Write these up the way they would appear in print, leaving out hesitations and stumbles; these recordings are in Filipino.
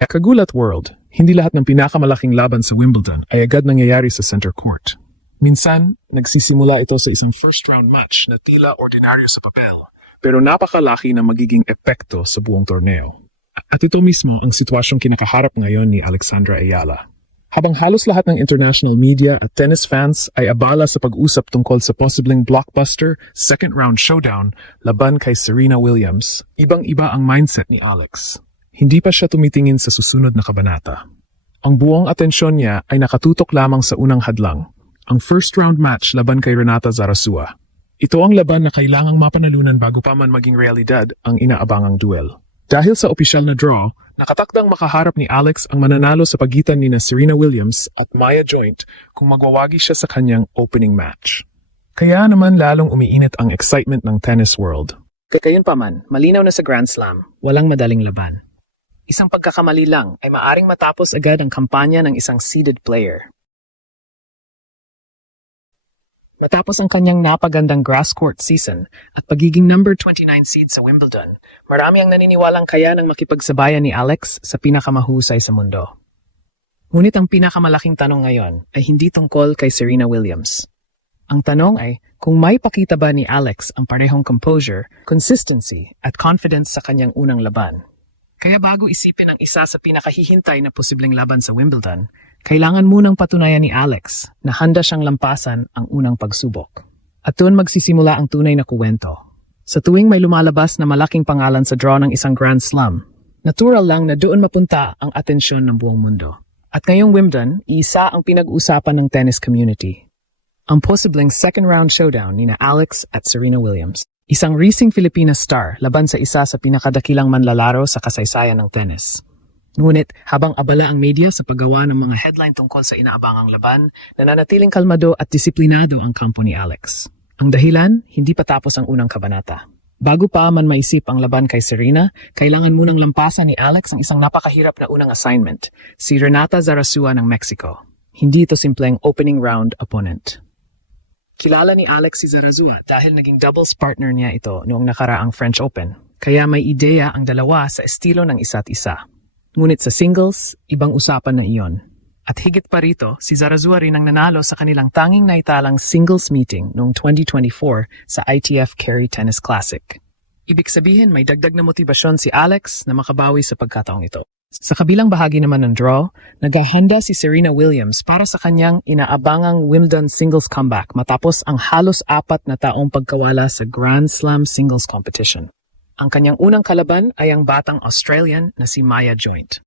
Kagulat world, hindi lahat ng pinakamalaking laban sa Wimbledon ay agad nangyayari sa center court. Minsan, nagsisimula ito sa isang first-round match na tila ordinaryo sa papel, pero napakalaki na magiging epekto sa buong torneo. At ito mismo ang sitwasyong kinakaharap ngayon ni Alexandra Ayala. Habang halos lahat ng international media at tennis fans ay abala sa pag-usap tungkol sa posibleng blockbuster second-round showdown laban kay Serena Williams, ibang-iba ang mindset ni Alex. Hindi pa siya tumitingin sa susunod na kabanata. Ang buong atensyon niya ay nakatutok lamang sa unang hadlang, ang first-round match laban kay Renata Zarazua. Ito ang laban na kailangang mapanalunan bago pa man maging realidad ang inaabangang duel. Dahil sa opisyal na draw, nakatakdang makaharap ni Alex ang mananalo sa pagitan ni Serena Williams at Maya Joint kung magwawagi siya sa kanyang opening match. Kaya naman lalong umiinit ang excitement ng tennis world. Gayunpaman, malinaw na sa Grand Slam, walang madaling laban. Isang pagkakamali lang ay maaring matapos agad ang kampanya ng isang seeded player. Matapos ang kanyang napagandang grass court season at pagiging number 29 seed sa Wimbledon, marami ang naniniwalang kaya ng makipagsabayan ni Alex sa pinakamahusay sa mundo. Ngunit ang pinakamalaking tanong ngayon ay hindi tungkol kay Serena Williams. Ang tanong ay kung may pakita ba ni Alex ang parehong composure, consistency at confidence sa kanyang unang laban. Kaya bago isipin ang isa sa pinakahihintay na posibleng laban sa Wimbledon, kailangan munang patunayan ni Alex na handa siyang lampasan ang unang pagsubok. At doon magsisimula ang tunay na kuwento. Sa tuwing may lumalabas na malaking pangalan sa draw ng isang Grand Slam, natural lang na doon mapunta ang atensyon ng buong mundo. At ngayong Wimbledon, isa ang pinag-uusapan ng tennis community. Ang posibleng second-round showdown ni Alex at Serena Williams. Isang racing Filipina star laban sa isa sa pinakadakilang manlalaro sa kasaysayan ng tennis. Ngunit habang abala ang media sa paggawa ng mga headline tungkol sa inaabangang laban, nananatiling kalmado at disiplinado ang kampo ni Alex. Ang dahilan, hindi pa tapos ang unang kabanata. Bago pa man maisip ang laban kay Serena, kailangan munang lampasan ni Alex ang isang napakahirap na unang assignment, si Renata Zarazua ng Mexico. Hindi ito simpleng opening round opponent. Kilala ni Alex si Zarazua dahil naging doubles partner niya ito noong nakaraang French Open, kaya may ideya ang dalawa sa estilo ng isa't isa. Ngunit sa singles, ibang usapan na iyon. At higit pa rito, si Zarazua rin ang nanalo sa kanilang tanging naitalang singles meeting noong 2024 sa ITF Carey Tennis Classic. Ibig sabihin may dagdag na motibasyon si Alex na makabawi sa pagkataong ito. Sa kabilang bahagi naman ng draw, naghahanda si Serena Williams para sa kanyang inaabangang Wimbledon singles comeback matapos ang halos 4 na taong pagkawala sa Grand Slam singles competition. Ang kanyang unang kalaban ay ang batang Australian na si Maya Joint.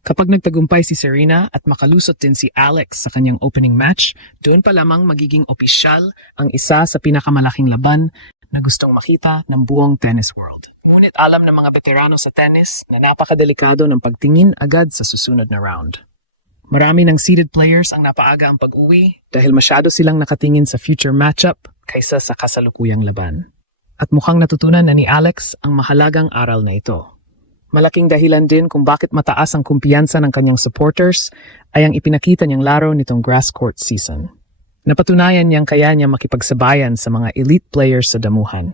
Kapag nagtagumpay si Serena at makalusot din si Alex sa kanyang opening match, doon pa lamang magiging opisyal ang isa sa pinakamalaking laban na gustong makita ng buong tennis world. Ngunit alam ng mga veterano sa tennis na napakadelikado ng pagtingin agad sa susunod na round. Marami ng seeded players ang napaaga ang pag-uwi dahil masyado silang nakatingin sa future matchup kaysa sa kasalukuyang laban. At mukhang natutunan na ni Alex ang mahalagang aral na ito. Malaking dahilan din kung bakit mataas ang kumpiyansa ng kanyang supporters ay ang ipinakita niyang laro nitong grass court season. Napatunayan niyang kaya niya makipagsabayan sa mga elite players sa damuhan.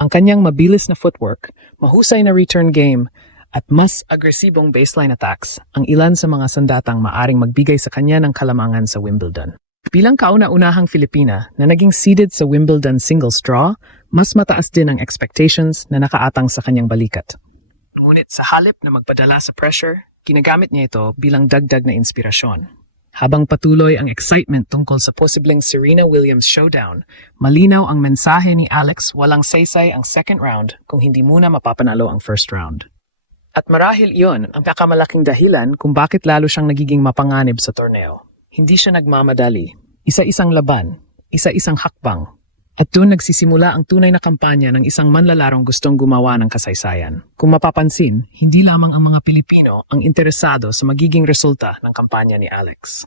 Ang kanyang mabilis na footwork, mahusay na return game, at mas agresibong baseline attacks ang ilan sa mga sandatang maaring magbigay sa kanya ng kalamangan sa Wimbledon. Bilang kauna-unahang Filipina na naging seeded sa Wimbledon singles draw, mas mataas din ang expectations na nakaatang sa kanyang balikat. Ngunit sa halip na magpadala sa pressure, ginagamit niya ito bilang dagdag na inspirasyon. Habang patuloy ang excitement tungkol sa posibleng Serena Williams showdown, malinaw ang mensahe ni Alex walang saysay ang second round kung hindi muna mapapanalo ang first round. At marahil iyon ang pinakamalaking dahilan kung bakit lalo siyang nagiging mapanganib sa torneo. Hindi siya nagmamadali. Isa-isang laban, isa-isang hakbang. At doon nagsisimula ang tunay na kampanya ng isang manlalarong gustong gumawa ng kasaysayan. Kung mapapansin, hindi lamang ang mga Pilipino ang interesado sa magiging resulta ng kampanya ni Alex.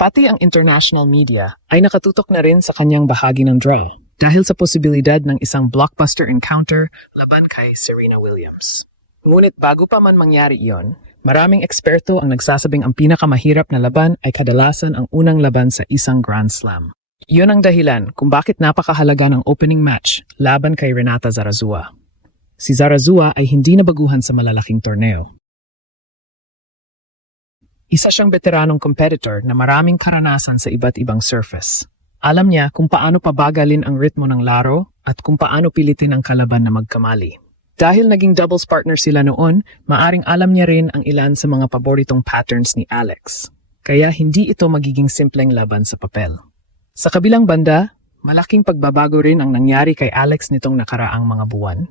Pati ang international media ay nakatutok na rin sa kanyang bahagi ng draw dahil sa posibilidad ng isang blockbuster encounter laban kay Serena Williams. Ngunit bago pa man mangyari iyon, maraming eksperto ang nagsasabing ang pinakamahirap na laban ay kadalasan ang unang laban sa isang Grand Slam. Iyon ang dahilan kung bakit napakahalaga ng opening match laban kay Renata Zarazua. si Zarazua ay hindi nabaguhan sa malalaking torneo. Isa siyang veteranong competitor na maraming karanasan sa iba't ibang surface. Alam niya kung paano pabagalin ang ritmo ng laro at kung paano pilitin ang kalaban na magkamali. Dahil naging doubles partner sila noon, maaring alam niya rin ang ilan sa mga paboritong patterns ni Alex. Kaya hindi ito magiging simpleng laban sa papel. Sa kabilang banda, malaking pagbabago rin ang nangyari kay Alex nitong nakaraang mga buwan.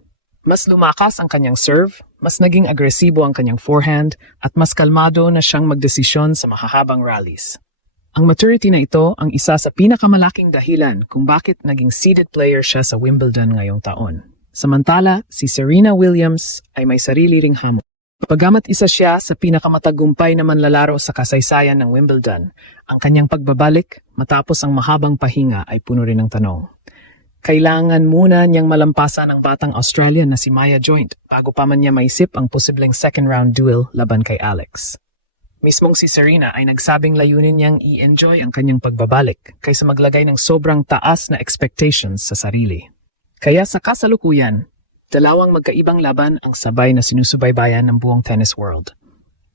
Mas lumakas ang kanyang serve, mas naging agresibo ang kanyang forehand, at mas kalmado na siyang magdesisyon sa mahahabang rallies. Ang maturity na ito ang isa sa pinakamalaking dahilan kung bakit naging seeded player siya sa Wimbledon ngayong taon. Samantala, si Serena Williams ay may sarili ring hamon. Pagamat isa siya sa pinakamatagumpay na manlalaro sa kasaysayan ng Wimbledon, ang kanyang pagbabalik matapos ang mahabang pahinga ay puno rin ng tanong. Kailangan muna niyang malampasan ang batang Australian na si Maya Joint bago pa man niya maisip ang posibleng second round duel laban kay Alex. Mismong si Serena ay nagsabing layunin niyang i-enjoy ang kanyang pagbabalik kaysa maglagay ng sobrang taas na expectations sa sarili. Kaya sa kasalukuyan, dalawang magkaibang laban ang sabay na sinusubaybayan ng buong tennis world.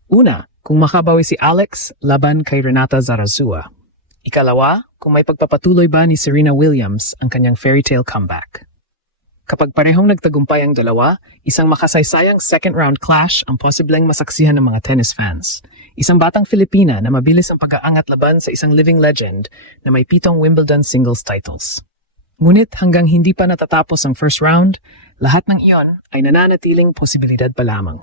Una, kung makabawi si Alex laban kay Renata Zarazua. Ikalawa, kung may pagpapatuloy ba ni Serena Williams ang kanyang fairy tale comeback. Kapag parehong nagtagumpay ang dalawa, isang makasaysayang second round clash ang posibleng masaksihan ng mga tennis fans. Isang batang Filipina na mabilis ang pag-aangat laban sa isang living legend na may 7 Wimbledon singles titles. Ngunit hanggang hindi pa natatapos ang first round, lahat ng iyon ay nananatiling posibilidad pa lamang.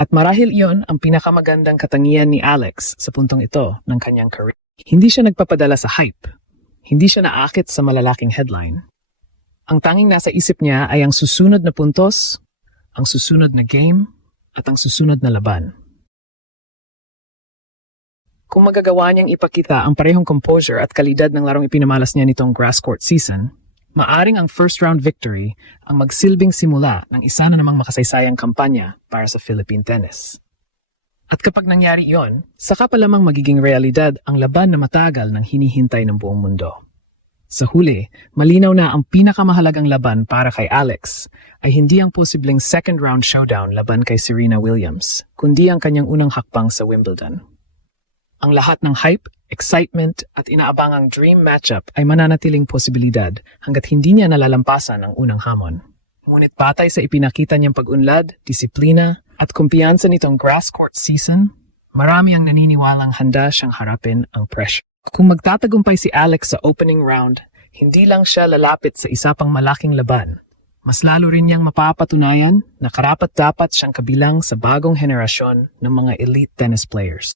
At marahil iyon ang pinakamagandang katangian ni Alex sa puntong ito ng kanyang career. Hindi siya nagpapadala sa hype. Hindi siya naakit sa malalaking headline. Ang tanging nasa isip niya ay ang susunod na puntos, ang susunod na game, at ang susunod na laban. Kung magagawa niyang ipakita ang parehong composure at kalidad ng larong ipinamalas niya nitong grass court season, maaring ang first round victory ang magsilbing simula ng isa na namang makasaysayang kampanya para sa Philippine tennis. At kapag nangyari iyon, saka pa lamang magiging realidad ang laban na matagal nang hinihintay ng buong mundo. Sa huli, malinaw na ang pinakamahalagang laban para kay Alex ay hindi ang posibleng second round showdown laban kay Serena Williams, kundi ang kanyang unang hakbang sa Wimbledon. Ang lahat ng hype, excitement at inaabangang dream matchup ay mananatiling posibilidad hanggat hindi niya nalalampasan ang unang hamon. Ngunit batay sa ipinakita niyang pag-unlad, disiplina at kumpiyansa nitong grass court season, marami ang naniniwalang handa siyang harapin ang pressure. Kung magtatagumpay si Alex sa opening round, hindi lang siya lalapit sa isa pang malaking laban. Mas lalo rin niyang mapapatunayan na karapat-dapat siyang kabilang sa bagong henerasyon ng mga elite tennis players.